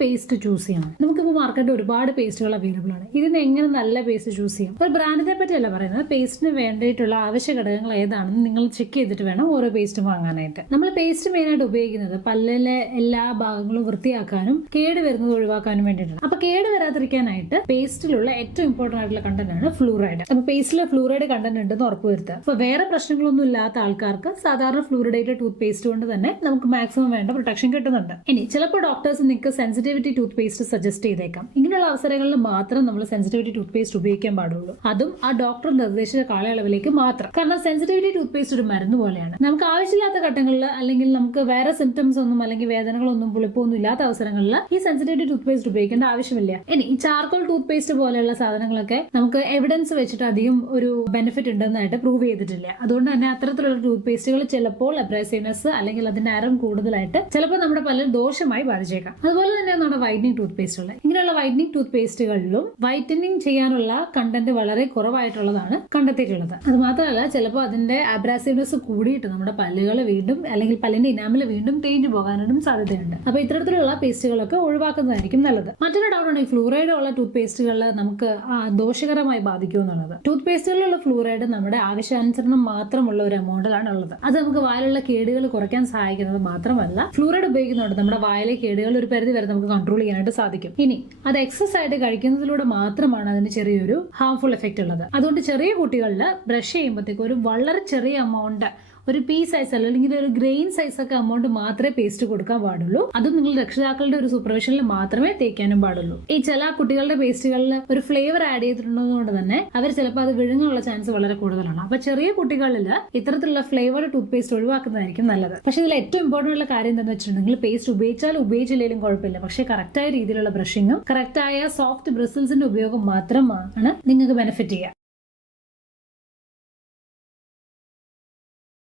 Paste choose ചെയ്യണം? നമുക്കിപ്പോൾ മാർക്കറ്റിൽ ഒരുപാട് പേസ്റ്റുകൾ അവൈലബിൾ ആണ്. ഇതിന് എങ്ങനെ നല്ല പേസ്റ്റ് ചൂസ് ചെയ്യാം? ഒരു ബ്രാൻഡിനെ പറ്റിയല്ല പറയുന്നത്, പേസ്റ്റിന് വേണ്ടിയിട്ടുള്ള ആവശ്യ ഘടകങ്ങൾ ഏതാണെന്ന് നിങ്ങൾ ചെക്ക് ചെയ്തിട്ട് വേണം ഓരോ പേസ്റ്റ് വാങ്ങാനായിട്ട്. നമ്മൾ പേസ്റ്റ് മെയിനായിട്ട് ഉപയോഗിക്കുന്നത് പല്ലിലെ എല്ലാ ഭാഗങ്ങളും വൃത്തിയാക്കാനും കേട് വരുന്നത് ഒഴിവാക്കാനും വേണ്ടിയിട്ടാണ്. അപ്പൊ കേട് വരാതിരിക്കാനായിട്ട് പേസ്റ്റിലുള്ള ഏറ്റവും ഇമ്പോർട്ടന്റ് ആയിട്ടുള്ള കണ്ടന്റ് ആണ് ഫ്ലൂറൈഡ്. അപ്പൊ പേസ്റ്റിൽ ഫ്ലൂറൈഡ് കണ്ടന്റ് ഉണ്ടെന്ന് ഉറപ്പുവരുത്തുക. അപ്പൊ വേറെ പ്രശ്നങ്ങളൊന്നും ഇല്ലാത്ത ആൾക്കാർക്ക് സാധാരണ ഫ്ലൂറിഡേറ്റഡ് ടൂത്ത് പേസ്റ്റ് കൊണ്ട് തന്നെ നമുക്ക് മാക്സിമം വേണ്ട പ്രൊട്ടക്ഷൻ കിട്ടുന്നുണ്ട്. ഇനി ചിലപ്പോൾ ഡോക്ടേഴ്സ് നിങ്ങൾക്ക് സെൻസിറ്റിവിറ്റി ടൂത്ത് പേസ്റ്റ് സജസ്റ്റ് ചെയ്തേക്കാം. ഇങ്ങനെയുള്ള അവസരങ്ങളിൽ മാത്രം നമ്മൾ സെൻസിറ്റിവിറ്റി ടൂത്ത് പേസ്റ്റ് ഉപയോഗിക്കാൻ പാടുള്ളൂ. അതും ആ ഡോക്ടർ നിർദ്ദേശിച്ച കാലയളവിലേക്ക് മാത്രം. കാരണം സെൻസിറ്റിവിറ്റി ടൂത്ത് പേസ്റ്റ് ഒരു മരുന്ന് പോലെയാണ്. നമുക്ക് ആവശ്യമില്ലാത്ത ഘട്ടങ്ങളിൽ അല്ലെങ്കിൽ നമുക്ക് വേറെ സിംറ്റംസ് ഒന്നും അല്ലെങ്കിൽ വേദനകളൊന്നും പുളിപ്പൊന്നും ഇല്ലാത്ത അവസരങ്ങളിൽ ഈ സെൻസിറ്റിവിറ്റി ടൂത്ത് പേസ്റ്റ് ഉപയോഗിക്കേണ്ട ആവശ്യമില്ല. ഇനി ഈ ചാർക്കോൾ ടൂത്ത് പേസ്റ്റ് പോലെയുള്ള സാധനങ്ങളൊക്കെ നമുക്ക് എവിഡൻസ് വെച്ചിട്ട് അധികം ഒരു ബെനിഫിറ്റ് ഉണ്ടെന്നായിട്ട് പ്രൂവ് ചെയ്തിട്ടില്ല. അതുകൊണ്ട് തന്നെ അത്തരത്തിലുള്ള ടൂത്ത് പേസ്റ്റുകൾ ചിലപ്പോൾ അബ്രേസീവ്നെസ് അല്ലെങ്കിൽ അതിന്റെ അരം കൂടുതലായിട്ട് ചിലപ്പോൾ നമ്മുടെ പല്ലിൽ ദോഷമായി ബാധിച്ചേക്കാം. അതുപോലെ തന്നെയാണ് നമ്മുടെ വൈറ്റനിങ് ടൂത്ത് പേസ്റ്റുകൾ. ഇങ്ങനെയുള്ള വൈറ്റനിങ് ടൂത്ത് പേസ്റ്റുകളിലും വൈറ്റനിങ് ചെയ്യാനുള്ള കണ്ടന്റ് വളരെ കുറവായിട്ടുള്ളതാണ് കണ്ടെത്തിയിട്ടുള്ളത്. അത് മാത്രമല്ല ചിലപ്പോൾ അതിന്റെ അബ്രാസീവ്നെസ് കൂടിയിട്ട് നമ്മുടെ പല്ലുകൾ വീണ്ടും അല്ലെങ്കിൽ പല്ലിന്റെ ഇനാമിൽ വീണ്ടും തേഞ്ഞു പോകാനും സാധ്യതയുണ്ട്. അപ്പൊ ഇത്തരത്തിലുള്ള പേസ്റ്റുകളൊക്കെ ഒഴിവാക്കുന്നതായിരിക്കും നല്ലത്. മറ്റൊരു ഡൗട്ടാണ് ഈ ഫ്ലൂറൈഡ് ഉള്ള ടൂത്ത് പേസ്റ്റുകൾ നമുക്ക് ദോഷകരമായി ബാധിക്കും എന്നുള്ളത്. ടൂത്ത് പേസ്റ്റുകളിലുള്ള ഫ്ലൂറൈഡ് നമ്മുടെ ആവശ്യാനുസരണം മാത്രമുള്ള ഒരു എമൗണ്ടിലാണ് ഉള്ളത്. അത് നമുക്ക് വായിലുള്ള കേടുകൾ കുറയ്ക്കാൻ സഹായിക്കുന്നത് മാത്രമല്ല, ഫ്ലൂറൈഡ് ഉപയോഗിക്കുന്നതുകൊണ്ട് നമ്മുടെ വായിലെ കേടുകൾ ഒരു പരിധി വരെ നമുക്ക് കൺട്രോൾ ചെയ്യാനായിട്ട് സാധിക്കും. ഇനി അത് എക്സസ് ആയിട്ട് കഴിക്കുന്നതിലൂടെ മാത്രമാണ് അതിന് ചെറിയൊരു ഹാർംഫുൾ എഫക്റ്റ് ഉള്ളത്. അതുകൊണ്ട് ചെറിയ കുട്ടികളിൽ ബ്രഷ് ചെയ്യുമ്പോഴത്തേക്ക് ഒരു വളരെ ചെറിയ എമൗണ്ട്, ഒരു പീ സൈസ് അല്ലെങ്കിൽ ഒരു ഗ്രെയിൻ സൈസ് ഒക്കെ എമൗണ്ട് മാത്രമേ പേസ്റ്റ് കൊടുക്കാൻ പാടുള്ളൂ. അതും നിങ്ങൾ രക്ഷിതാക്കളുടെ ഒരു സൂപ്പർവിഷനിൽ മാത്രമേ തേക്കാനും പാടുള്ളൂ. ഈ ചില കുട്ടികളുടെ പേസ്റ്റുകളിൽ ഒരു ഫ്ലേവർ ആഡ് ചെയ്തിട്ടുള്ളതുകൊണ്ട് തന്നെ അവർ ചിലപ്പോൾ അത് വിഴുങ്ങാനുള്ള ചാൻസ് വളരെ കൂടുതലാണ്. അപ്പൊ ചെറിയ കുട്ടികളിൽ ഇത്തരത്തിലുള്ള ഫ്ലേവർഡ് ടൂത്ത് പേസ്റ്റ് ഒഴിവാക്കുന്നതായിരിക്കും നല്ലത്. പക്ഷെ ഇതിൽ ഏറ്റവും ഇമ്പോർട്ടന്റ് ഉള്ള കാര്യം എന്താണെന്ന് വെച്ചിട്ടുണ്ടെങ്കിൽ പേസ്റ്റ് ഉപയോഗിച്ചാലും ഉപയോഗിച്ചില്ലെങ്കിലും കുഴപ്പമില്ല. പക്ഷെ കറക്റ്റായ രീതിയിലുള്ള ബ്രഷിങ്ങും കറക്റ്റായ സോഫ്റ്റ് ബ്രിസിൽസിന്റെ ഉപയോഗം മാത്രമാണ് നിങ്ങൾക്ക് ബെനിഫിറ്റ് ചെയ്യുക.